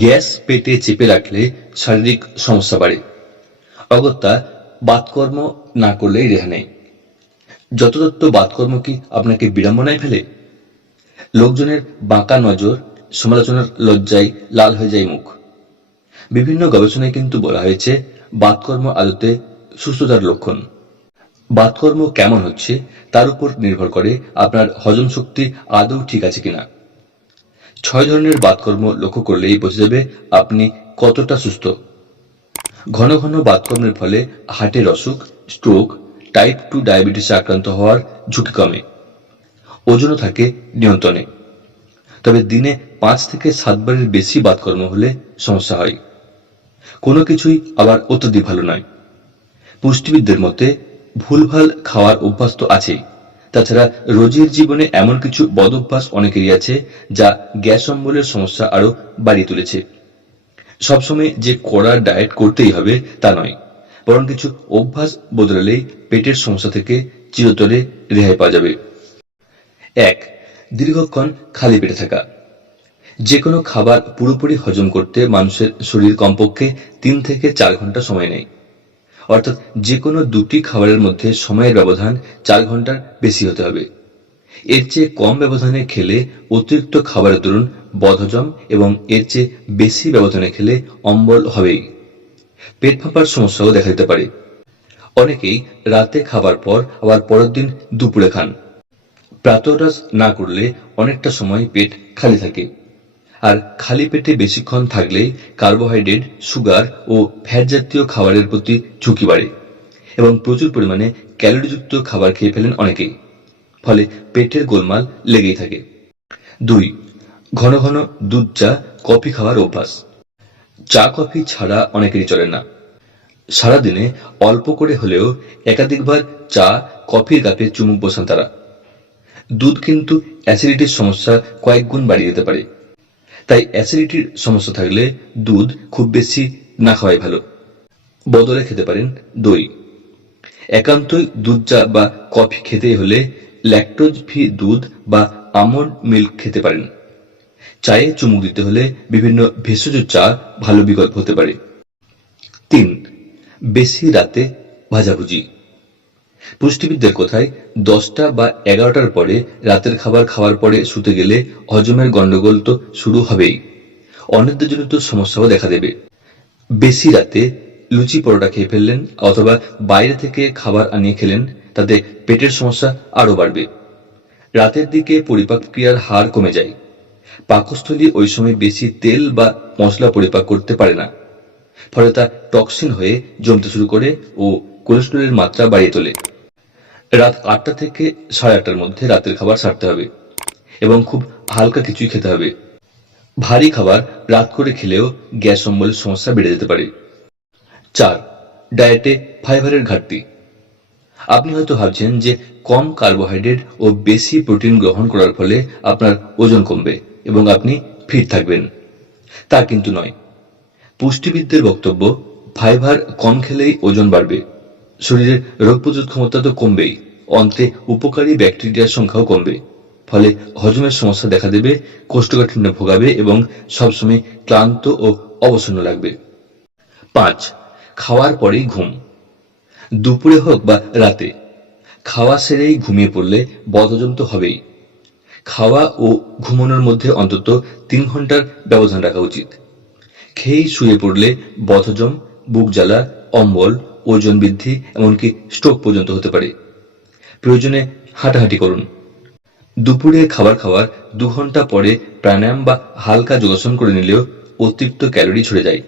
Gas পেটে চেপে রাখলে শারীরিক সমস্যা বাড়ে। অগত্যা বাতকর্ম না করলেই রেহা নেই। যথাযথ বাতকর্ম কি আপনাকে বিড়ম্বনায় ফেলে? লোকজনের বাঁকা নজর, সমালোচনার লজ্জায় লাল হয়ে যায় মুখ। বিভিন্ন গবেষণায় কিন্তু বলা হয়েছে বাতকর্ম আদতে সুস্থতার লক্ষণ। বাতকর্ম কেমন হচ্ছে তার উপর নির্ভর করে আপনার হজম শক্তি আদৌ ঠিক আছে কিনা। 6 ধরনের বাতকর্ম লক্ষ্য করলেই বোঝা যাবে আপনি কতটা সুস্থ। ঘন ঘন বাতকর্মের ফলে হার্টের অসুখ, স্ট্রোক, টাইপ 2 ডায়াবেটিসে আক্রান্ত হওয়ার ঝুঁকি কমে। ওজনও থাকে নিয়ন্ত্রণে। তবে দিনে 5 থেকে 7 বারের বেশি বাতকর্ম হলে সমস্যা হয়। কোনো কিছুই আবার অত্যধিক ভালো নয়। পুষ্টিবিদদের মতে ভুলভাল খাওয়ার অভ্যাস তো আছেই, তাছাড়া রোজের জীবনে এমন কিছু বদঅভ্যাস অনেকেরই আছে যা গ্যাস অম্বলের সমস্যা আরো বাড়িয়ে তুলেছে। সবসময় যে কড়া ডায়েট করতেই হবে তা নয়, বরং কিছু অভ্যাস বদলালেই পেটের সমস্যা থেকে চিরতরে রেহাই পাওয়া যাবে। 1. দীর্ঘক্ষণ খালি পেটে থাকা। যে কোনো খাবার পুরোপুরি হজম করতে মানুষের শরীর কমপক্ষে 3 থেকে 4 ঘন্টা সময় নেয়। অর্থাৎ যে কোনো দুটি খাবারের মধ্যে সময়ের ব্যবধান 4 ঘন্টার বেশি হতে হবে। এর চেয়ে কম ব্যবধানে খেলে অতিরিক্ত খাবারের দরুন বদহজম এবং এর চেয়ে বেশি ব্যবধানে খেলে অম্বল হবেই। পেট ফাঁপার সমস্যাও দেখা দিতে পারে। অনেকেই রাতে খাবার পর আবার পরের দিন দুপুরে খান। প্রাতরাশ না করলে অনেকটা সময় পেট খালি থাকে। আর খালি পেটে বেশিক্ষণ থাকলে কার্বোহাইড্রেট, সুগার ও ফ্যাট জাতীয় খাবারের প্রতি ঝুঁকি বাড়ে এবং প্রচুর পরিমাণে ক্যালোরিযুক্ত খাবার খেয়ে ফেলেন অনেকেই। ফলে পেটের গোলমাল লেগেই থাকে। 2. ঘন ঘন দুধ, চা, কফি খাওয়ার অভ্যাস। চা কফি ছাড়া অনেকেরই চলে না। সারাদিনে অল্প করে হলেও একাধিকবার চা, কফির কাপে চুমুক বসান তারা। দুধ কিন্তু অ্যাসিডিটির সমস্যা কয়েক গুণ বাড়িয়ে দিতে পারে। তাই অ্যাসিডিটির সমস্যা থাকলে দুধ খুব বেশি না খাওয়াই ভালো। বদলে খেতে পারেন দই। একান্তই দুধ, চা বা কফি খেতেই হলে ল্যাকটোজ ফ্রি দুধ বা আমন্ড মিল্ক খেতে পারেন। চায়ে চুমুক দিতে হলে বিভিন্ন ভেষজ চা ভালো বিকল্প হতে পারে। 3. বেশি রাতে ভাজাভুজি। পুষ্টিবিদদের কথায় 10টা বা 11টার পরে রাতের খাবার খাওয়ার পরে শুতে গেলে হজমের গন্ডগোল তো শুরু হবেই, অনিদ্রাজনিত সমস্যাও দেখা দেবে। বেশি রাতে লুচি পরোটা খেয়ে ফেললেন অথবা বাইরে থেকে খাবার আনিয়ে খেলেন, তাতে পেটের সমস্যা আরো বাড়বে। রাতের দিকে পরিপাক ক্রিয়ার হার কমে যায়। পাকস্থলী ওই সময় বেশি তেল বা মশলা পরিপাক করতে পারে না, ফলে তা টক্সিন হয়ে জমতে শুরু করে ও কোলেস্টেরলের মাত্রা বাড়িয়ে তোলে। রাত 8টা থেকে 8:30টার মধ্যে রাতের খাবার সারতে হবে এবং খুব হালকা কিছুই খেতে হবে। ভারী খাবার রাত করে খেলেও গ্যাস অম্বলের সমস্যা বেড়ে যেতে পারে। 4. ডায়েটে ফাইবারের ঘাটতি। আপনি হয়তো ভাবছেন যে কম কার্বোহাইড্রেট ও বেশি প্রোটিন গ্রহণ করার ফলে আপনার ওজন কমবে এবং আপনি ফিট থাকবেন। তা কিন্তু নয়। পুষ্টিবিদদের বক্তব্য, ফাইবার কম খেলেই ওজন বাড়বে, শরীরের রোগ প্রতিরোধ ক্ষমতা তো কমবেই, অন্তে উপকারী ব্যাকটেরিয়ার সংখ্যাও কমবে। ফলে হজমের সমস্যা দেখা দেবে, কোষ্ঠকাঠিন্য ভোগাবে এবং সবসময় ক্লান্ত ও অবসন্ন লাগবে। 5. খাওয়ার পরেই ঘুম। দুপুরে হোক বা রাতে, খাওয়া সেরেই ঘুমিয়ে পড়লে বদহজম তো হবেই। খাওয়া ও ঘুমানোর মধ্যে অন্তত 3 ঘন্টার ব্যবধান রাখা উচিত। খেয়েই শুয়ে পড়লে বদহজম, বুক জ্বালা, অম্বল, ওজন বৃদ্ধি, এমনকি স্ট্রোক পর্যন্ত হতে পারে। প্রয়োজনে হাঁটাহাঁটি করুন। দুপুরে খাবার খাওয়ার 2 ঘন্টা পরে প্রাণায়াম বা হালকা যোগাসন করে নিলেও অতিরিক্ত ক্যালোরি ঝরে যায়।